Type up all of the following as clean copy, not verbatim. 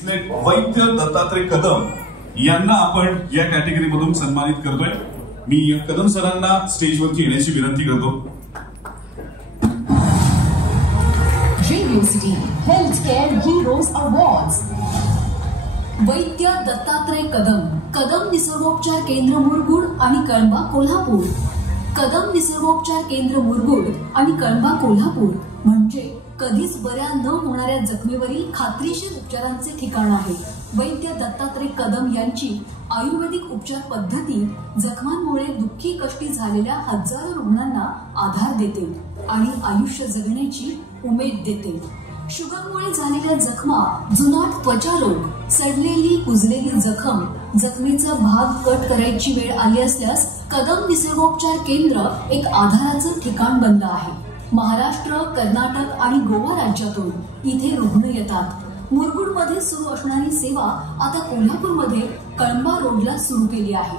वैद्य दत्तात्रय कदम यांना आपण या कॅटेगरीमधून सन्मानित करतोय। मी कदम सरांना स्टेजवरती येण्याची विनंती करतो। Radio city health care heroes awards. Vaidya Dattatray Kadam निसर्गोपचार केंद्र मुरगुड आणि कळंबा कोल्हापूर। कदम निसर्गोपचार केंद्र मुरगुड आणि कळंबा कोल्हापूर म्हणजे कधीच बऱ्या न होणाऱ्या जखमेवरील खात्रीशीर उपचारांचे ठिकाण आहे। वैद्य दत्तात्रय कदम यांची आयुर्वेदिक उपचार पद्धती जखमांमुळे दुःखी कष्टी झालेल्या हजारो रुग्णांना आधार देते आणि आयुष्य जगण्याची उमेद देते। शुगरमुळे झालेल्या जखमा, जुनाट त्वचारोग, सडलेली कुजलेली जखमेचा भाग कट करायची वेळ आली असल्यास कदम निसर्गोपचार केंद्र एक आधाराचं ठिकाण बनलं आहे। महाराष्ट्र, कर्नाटक आणि गोवा राज्यातून इथे रुग्ण येतात। मुरगुडमध्ये सुरू असणारी सेवा आता कोल्हापूरमध्ये कळंबा रोडला सुरू केली आहे,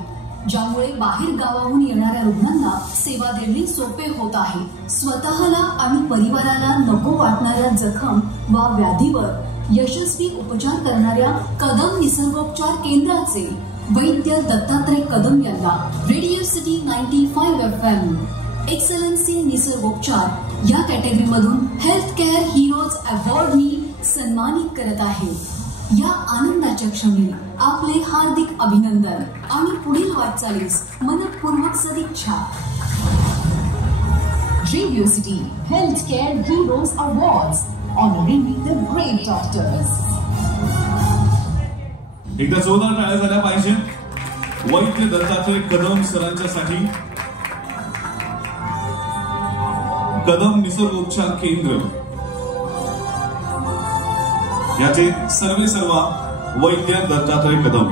ज्यामुळे बाहेर गावाहून येणाऱ्या रुग्णांना सेवा देणे सोपे होत आहे। स्वतःला आणि परिवाराला नको वाटणाऱ्या जखम वा व्याधीवर यशस्वी उपचार करणाऱ्या कदम निसर्गोपचार केंद्राचे वैद्य दत्तात्रय कदम यांना रेडिओ सिटी 95 FM एक्सलन्सी निसर्गोपचार या कॅटेगरीमधून हेल्थ केअर हीरोज अवॉर्डनी सन्मानित करत आहे। या आनंदाच्या क्षणी आपले हार्दिक अभिनंदन आणि पुढील वाटचालीस मनपूर्वक सदिच्छा। Radio city health care heroes awards honoring the great doctors। एकदा जोरदार टाळ्या झाल्या पाहिजे वैद्य दत्तात्रय कदम सरांच्यासाठी। कदम निसर्गोपचार केंद्र याचे सर्वे सर्वा वैद्य दत्तात्रय कदम।